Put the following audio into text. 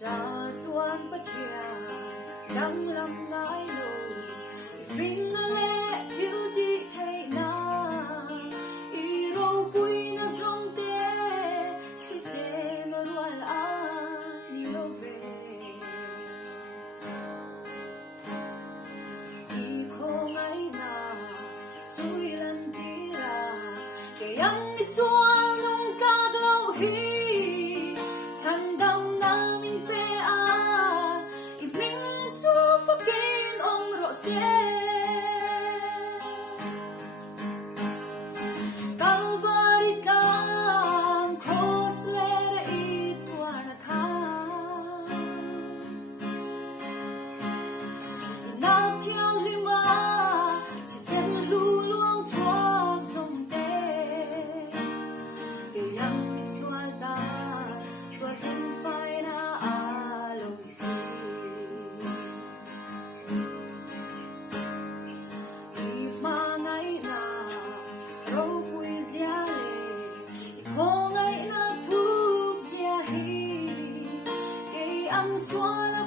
cha tuan bất thiện đang làm ngái nồi vinh lệ thiếu đi thay na iro bui na zong te si se no lual a ni lo ve i ko ngai na sui lan tira ke yang mi sual nong ka lo hi chan dam na min pe a i min chu fucking ong ro se Calvary tam cross lere i tuana ka na thiang lima chỉ sen lu luang chuang sông te để yang mi sual ta sual hin phai na a lo si i ma ngai na ro pui zia le i ko ngai na thu zia hi ke am sual na